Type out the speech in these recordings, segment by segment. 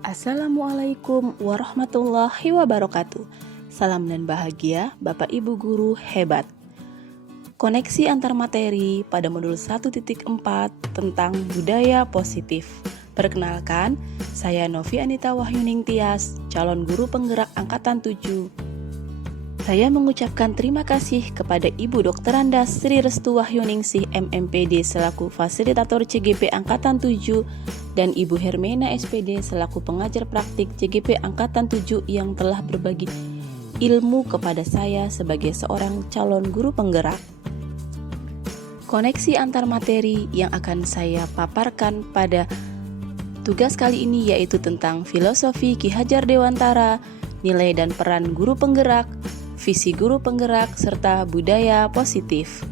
Assalamualaikum warahmatullahi wabarakatuh. Salam dan bahagia Bapak Ibu guru hebat. Koneksi antar materi pada modul 1.4 tentang budaya positif. Perkenalkan, saya Novi Anita Wahyuning Tias, calon guru penggerak angkatan 7. Saya mengucapkan terima kasih kepada Ibu Dr. Andas Sri Restu Wahyuningsih MMPD selaku fasilitator CGP angkatan 7 dan Ibu Hermena SPD selaku pengajar praktik CGP angkatan 7 yang telah berbagi ilmu kepada saya sebagai seorang calon guru penggerak. Koneksi antar materi yang akan saya paparkan pada tugas kali ini yaitu tentang filosofi Ki Hajar Dewantara, nilai dan peran guru penggerak, visi guru penggerak, serta budaya positif.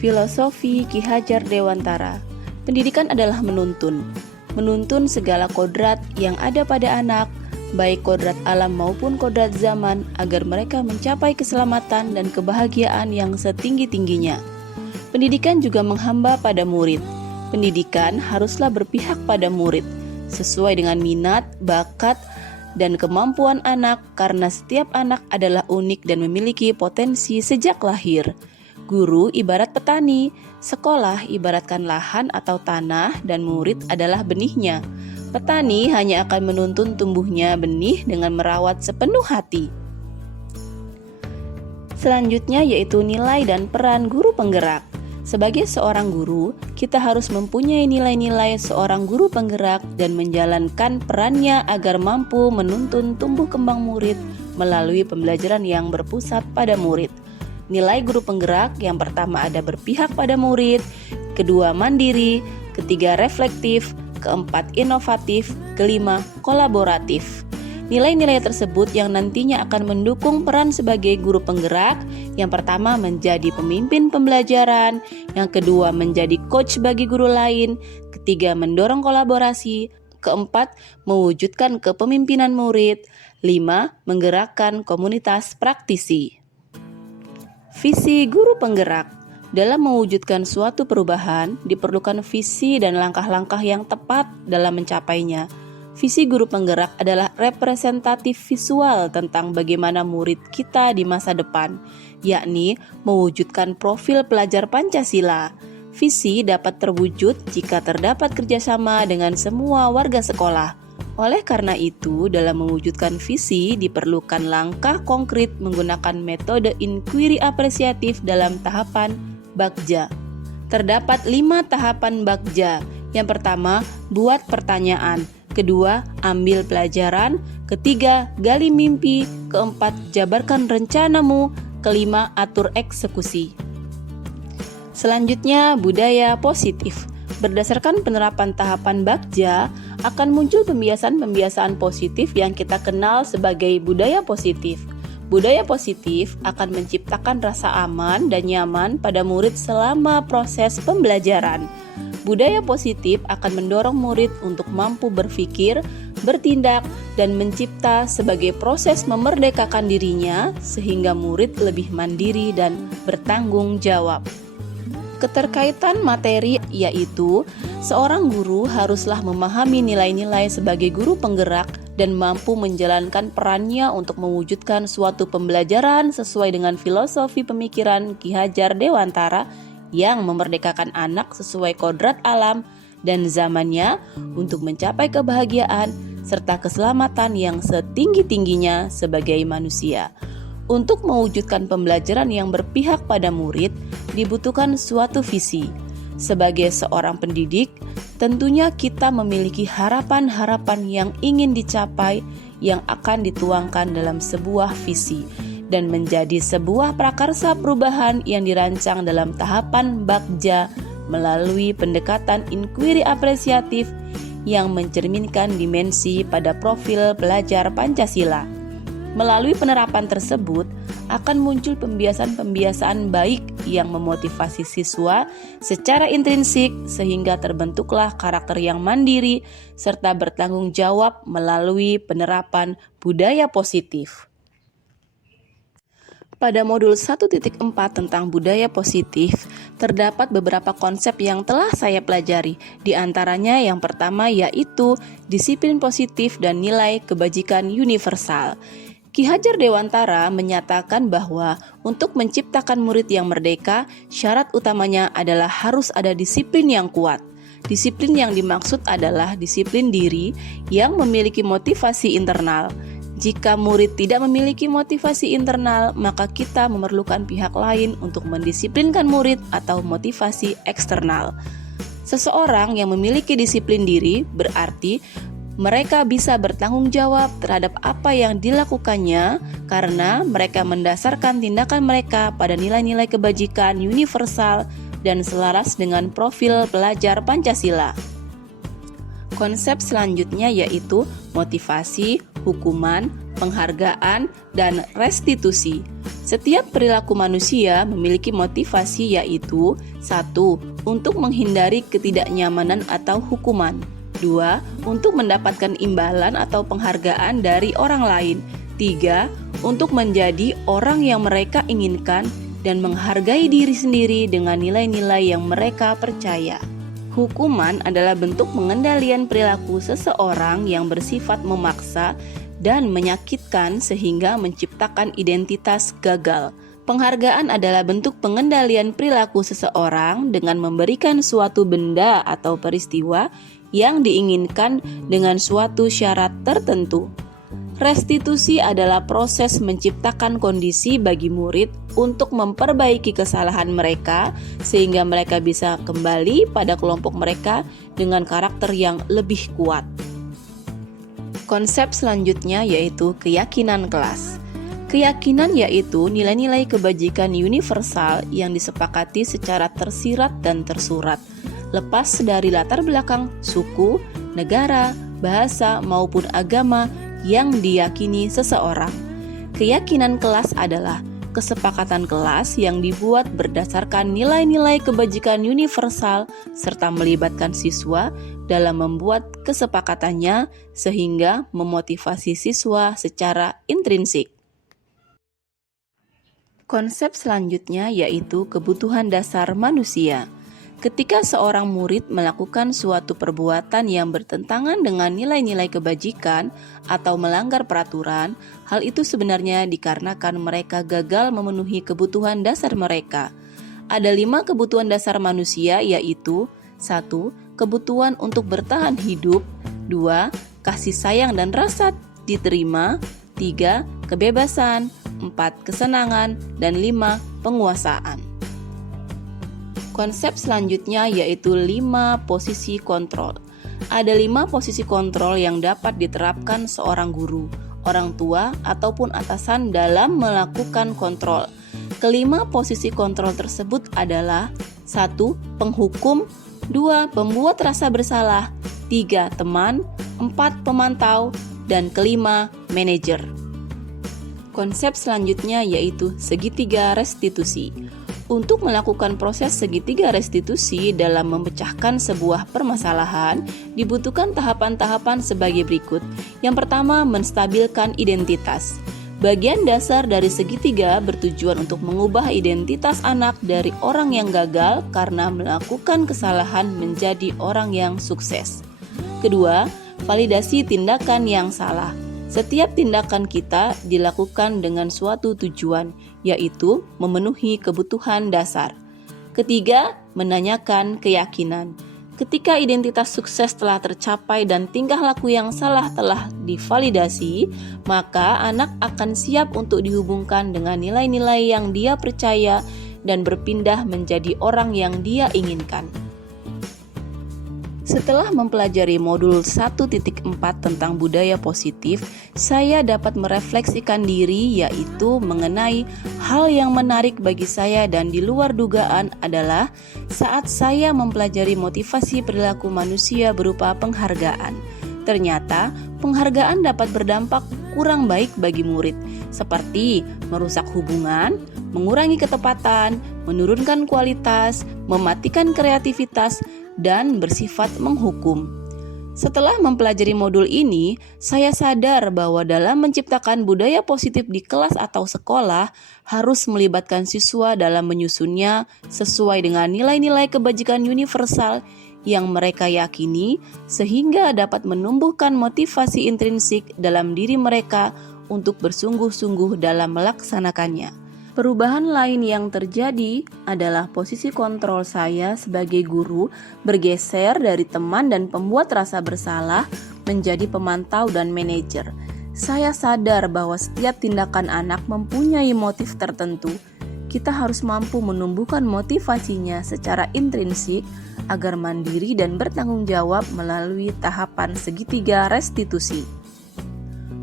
Filosofi Ki Hajar Dewantara. Pendidikan adalah menuntun segala kodrat yang ada pada anak, baik kodrat alam maupun kodrat zaman, agar mereka mencapai keselamatan dan kebahagiaan yang setinggi-tingginya. Pendidikan juga menghamba pada murid. Pendidikan haruslah berpihak pada murid, sesuai dengan minat, bakat, dan kemampuan anak, karena setiap anak adalah unik dan memiliki potensi sejak lahir. Guru ibarat petani, sekolah ibaratkan lahan atau tanah, dan murid adalah benihnya. Petani hanya akan menuntun tumbuhnya benih dengan merawat sepenuh hati. Selanjutnya yaitu nilai dan peran guru penggerak. Sebagai seorang guru, kita harus mempunyai nilai-nilai seorang guru penggerak dan menjalankan perannya agar mampu menuntun tumbuh kembang murid melalui pembelajaran yang berpusat pada murid. Nilai guru penggerak yang pertama ada berpihak pada murid, kedua mandiri, ketiga reflektif, keempat inovatif, kelima kolaboratif. Nilai-nilai tersebut yang nantinya akan mendukung peran sebagai guru penggerak. Yang pertama menjadi pemimpin pembelajaran, yang kedua menjadi coach bagi guru lain, ketiga mendorong kolaborasi, keempat mewujudkan kepemimpinan murid, lima menggerakkan komunitas praktisi. Visi guru penggerak. Dalam mewujudkan suatu perubahan, diperlukan visi dan langkah-langkah yang tepat dalam mencapainya. Visi guru penggerak adalah representatif visual tentang bagaimana murid kita di masa depan, yakni mewujudkan profil pelajar Pancasila. Visi dapat terwujud jika terdapat kerjasama dengan semua warga sekolah. Oleh karena itu, dalam mewujudkan visi diperlukan langkah konkret menggunakan metode inquiry apresiatif dalam tahapan Bagja. Terdapat 5 tahapan Bagja. Yang pertama, buat pertanyaan. Kedua, ambil pelajaran. Ketiga, gali mimpi. Keempat, jabarkan rencanamu. Kelima, atur eksekusi. Selanjutnya, budaya positif. Berdasarkan penerapan tahapan Bagja, akan muncul pembiasaan-pembiasaan positif yang kita kenal sebagai budaya positif. Budaya positif akan menciptakan rasa aman dan nyaman pada murid selama proses pembelajaran. Budaya positif akan mendorong murid untuk mampu berpikir, bertindak, dan mencipta sebagai proses memerdekakan dirinya sehingga murid lebih mandiri dan bertanggung jawab. Keterkaitan materi yaitu seorang guru haruslah memahami nilai-nilai sebagai guru penggerak dan mampu menjalankan perannya untuk mewujudkan suatu pembelajaran sesuai dengan filosofi pemikiran Ki Hajar Dewantara yang memerdekakan anak sesuai kodrat alam dan zamannya untuk mencapai kebahagiaan serta keselamatan yang setinggi-tingginya sebagai manusia. Untuk mewujudkan pembelajaran yang berpihak pada murid, dibutuhkan suatu visi. Sebagai seorang pendidik, tentunya kita memiliki harapan-harapan yang ingin dicapai yang akan dituangkan dalam sebuah visi dan menjadi sebuah prakarsa perubahan yang dirancang dalam tahapan Bagja melalui pendekatan inquiry apresiatif yang mencerminkan dimensi pada profil pelajar Pancasila. Melalui penerapan tersebut akan muncul pembiasaan-pembiasaan baik yang memotivasi siswa secara intrinsik sehingga terbentuklah karakter yang mandiri serta bertanggung jawab melalui penerapan budaya positif. Pada modul 1.4 tentang budaya positif, terdapat beberapa konsep yang telah saya pelajari. Di antaranya yang pertama yaitu disiplin positif dan nilai kebajikan universal. Ki Hajar Dewantara menyatakan bahwa untuk menciptakan murid yang merdeka, syarat utamanya adalah harus ada disiplin yang kuat. Disiplin yang dimaksud adalah disiplin diri yang memiliki motivasi internal. Jika murid tidak memiliki motivasi internal, maka kita memerlukan pihak lain untuk mendisiplinkan murid atau motivasi eksternal. Seseorang yang memiliki disiplin diri berarti mereka bisa bertanggung jawab terhadap apa yang dilakukannya karena mereka mendasarkan tindakan mereka pada nilai-nilai kebajikan universal dan selaras dengan profil pelajar Pancasila. Konsep selanjutnya yaitu motivasi, hukuman, penghargaan, dan restitusi. Setiap perilaku manusia memiliki motivasi yaitu 1. Untuk menghindari ketidaknyamanan atau hukuman. 2. Untuk mendapatkan imbalan atau penghargaan dari orang lain. 3. Untuk menjadi orang yang mereka inginkan dan menghargai diri sendiri dengan nilai-nilai yang mereka percaya. Hukuman adalah bentuk pengendalian perilaku seseorang yang bersifat memaksa dan menyakitkan sehingga menciptakan identitas gagal. Penghargaan adalah bentuk pengendalian perilaku seseorang dengan memberikan suatu benda atau peristiwa yang diinginkan dengan suatu syarat tertentu. Restitusi adalah proses menciptakan kondisi bagi murid untuk memperbaiki kesalahan mereka sehingga mereka bisa kembali pada kelompok mereka dengan karakter yang lebih kuat. Konsep selanjutnya yaitu keyakinan kelas. Keyakinan yaitu nilai-nilai kebajikan universal yang disepakati secara tersirat dan tersurat, lepas dari latar belakang suku, negara, bahasa maupun agama yang diyakini seseorang. Keyakinan kelas adalah kesepakatan kelas yang dibuat berdasarkan nilai-nilai kebajikan universal serta melibatkan siswa dalam membuat kesepakatannya sehingga memotivasi siswa secara intrinsik. Konsep selanjutnya yaitu kebutuhan dasar manusia. Ketika seorang murid melakukan suatu perbuatan yang bertentangan dengan nilai-nilai kebajikan atau melanggar peraturan, hal itu sebenarnya dikarenakan mereka gagal memenuhi kebutuhan dasar mereka. Ada 5 kebutuhan dasar manusia yaitu 1. Kebutuhan untuk bertahan hidup. 2. Kasih sayang dan rasa diterima. 3. Kebebasan. 4. Kesenangan. Dan 5. Penguasaan. Konsep selanjutnya yaitu 5 posisi kontrol. Ada 5 posisi kontrol yang dapat diterapkan seorang guru, orang tua, ataupun atasan dalam melakukan kontrol. Kelima posisi kontrol tersebut adalah 1. Penghukum, 2. Pembuat rasa bersalah, 3. Teman, 4. Pemantau, dan kelima manajer. Konsep selanjutnya yaitu segitiga restitusi. Untuk melakukan proses segitiga restitusi dalam memecahkan sebuah permasalahan, dibutuhkan tahapan-tahapan sebagai berikut. Yang pertama, menstabilkan identitas. Bagian dasar dari segitiga bertujuan untuk mengubah identitas anak dari orang yang gagal karena melakukan kesalahan menjadi orang yang sukses. Kedua, validasi tindakan yang salah. Setiap tindakan kita dilakukan dengan suatu tujuan, yaitu memenuhi kebutuhan dasar. Ketiga, menanyakan keyakinan. Ketika identitas sukses telah tercapai dan tingkah laku yang salah telah divalidasi, maka anak akan siap untuk dihubungkan dengan nilai-nilai yang dia percaya dan berpindah menjadi orang yang dia inginkan. Setelah mempelajari modul 1.4 tentang budaya positif, saya dapat merefleksikan diri yaitu mengenai hal yang menarik bagi saya dan di luar dugaan adalah saat saya mempelajari motivasi perilaku manusia berupa penghargaan. Ternyata penghargaan dapat berdampak kurang baik bagi murid, seperti merusak hubungan, mengurangi ketepatan, menurunkan kualitas, mematikan kreativitas, dan bersifat menghukum. Setelah mempelajari modul ini, saya sadar bahwa dalam menciptakan budaya positif di kelas atau sekolah harus melibatkan siswa dalam menyusunnya sesuai dengan nilai-nilai kebajikan universal yang mereka yakini sehingga dapat menumbuhkan motivasi intrinsik dalam diri mereka untuk bersungguh-sungguh dalam melaksanakannya. Perubahan lain yang terjadi adalah posisi kontrol saya sebagai guru bergeser dari teman dan pembuat rasa bersalah menjadi pemantau dan manajer. Saya sadar bahwa setiap tindakan anak mempunyai motif tertentu. Kita harus mampu menumbuhkan motivasinya secara intrinsik agar mandiri dan bertanggung jawab melalui tahapan segitiga restitusi.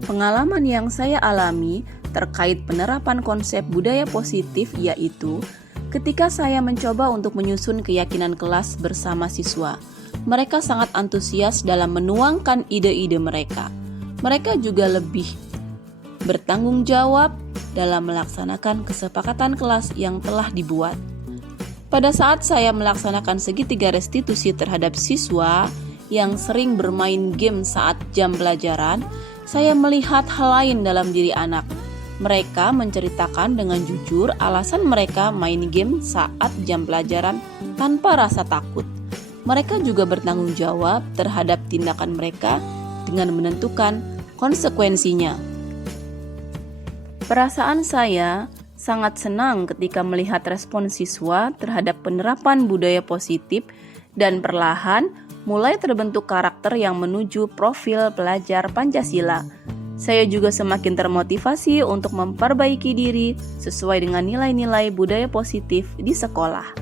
Pengalaman yang saya alami terkait penerapan konsep budaya positif yaitu ketika saya mencoba untuk menyusun keyakinan kelas bersama siswa. Mereka sangat antusias dalam menuangkan ide-ide mereka. Mereka juga lebih bertanggung jawab dalam melaksanakan kesepakatan kelas yang telah dibuat. Pada saat saya melaksanakan segitiga restitusi terhadap siswa yang sering bermain game saat jam pelajaran, saya melihat hal lain dalam diri anak. Mereka menceritakan dengan jujur alasan mereka main game saat jam pelajaran tanpa rasa takut. Mereka juga bertanggung jawab terhadap tindakan mereka dengan menentukan konsekuensinya. Perasaan saya sangat senang ketika melihat respon siswa terhadap penerapan budaya positif dan perlahan mulai terbentuk karakter yang menuju profil pelajar Pancasila. Saya juga semakin termotivasi untuk memperbaiki diri sesuai dengan nilai-nilai budaya positif di sekolah.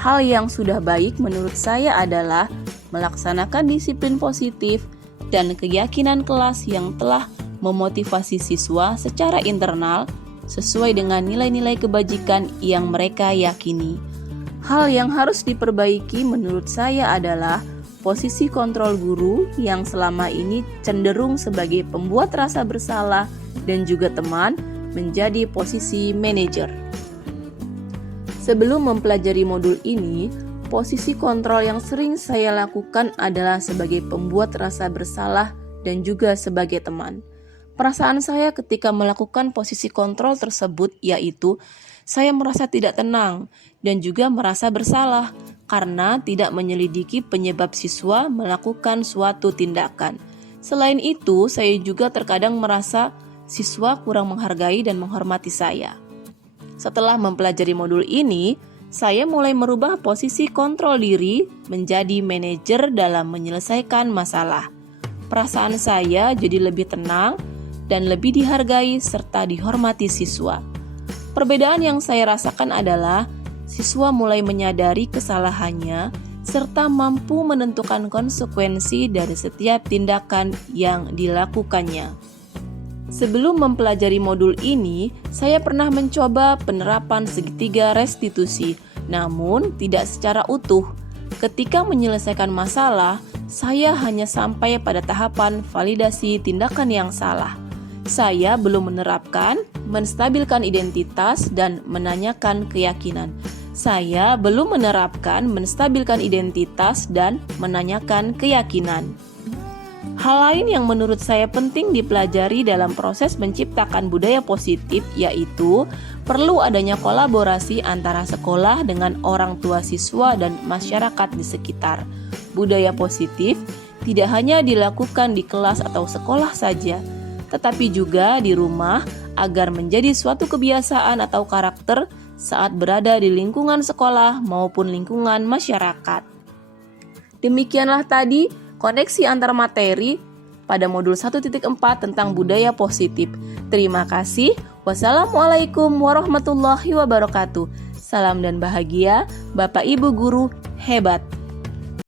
Hal yang sudah baik menurut saya adalah melaksanakan disiplin positif dan keyakinan kelas yang telah memotivasi siswa secara internal sesuai dengan nilai-nilai kebajikan yang mereka yakini. Hal yang harus diperbaiki menurut saya adalah posisi kontrol guru yang selama ini cenderung sebagai pembuat rasa bersalah dan juga teman menjadi posisi manajer. Sebelum mempelajari modul ini, posisi kontrol yang sering saya lakukan adalah sebagai pembuat rasa bersalah dan juga sebagai teman. Perasaan saya ketika melakukan posisi kontrol tersebut yaitu saya merasa tidak tenang dan juga merasa bersalah karena tidak menyelidiki penyebab siswa melakukan suatu tindakan. Selain itu, saya juga terkadang merasa siswa kurang menghargai dan menghormati saya. Setelah mempelajari modul ini, saya mulai merubah posisi kontrol diri menjadi manajer dalam menyelesaikan masalah. Perasaan saya jadi lebih tenang dan lebih dihargai serta dihormati siswa. Perbedaan yang saya rasakan adalah siswa mulai menyadari kesalahannya serta mampu menentukan konsekuensi dari setiap tindakan yang dilakukannya. Sebelum mempelajari modul ini, saya pernah mencoba penerapan segitiga restitusi, namun tidak secara utuh. Ketika menyelesaikan masalah, saya hanya sampai pada tahapan validasi tindakan yang salah. Saya belum menerapkan, menstabilkan identitas, dan menanyakan keyakinan. Saya belum menerapkan, menstabilkan identitas, dan menanyakan keyakinan. Hal lain yang menurut saya penting dipelajari dalam proses menciptakan budaya positif yaitu perlu adanya kolaborasi antara sekolah dengan orang tua siswa dan masyarakat di sekitar. Budaya positif tidak hanya dilakukan di kelas atau sekolah saja, tetapi juga di rumah agar menjadi suatu kebiasaan atau karakter saat berada di lingkungan sekolah maupun lingkungan masyarakat. Demikianlah tadi koneksi antar materi pada modul 1.4 tentang budaya positif. Terima kasih. Wassalamualaikum warahmatullahi wabarakatuh. Salam dan bahagia, Bapak Ibu guru hebat.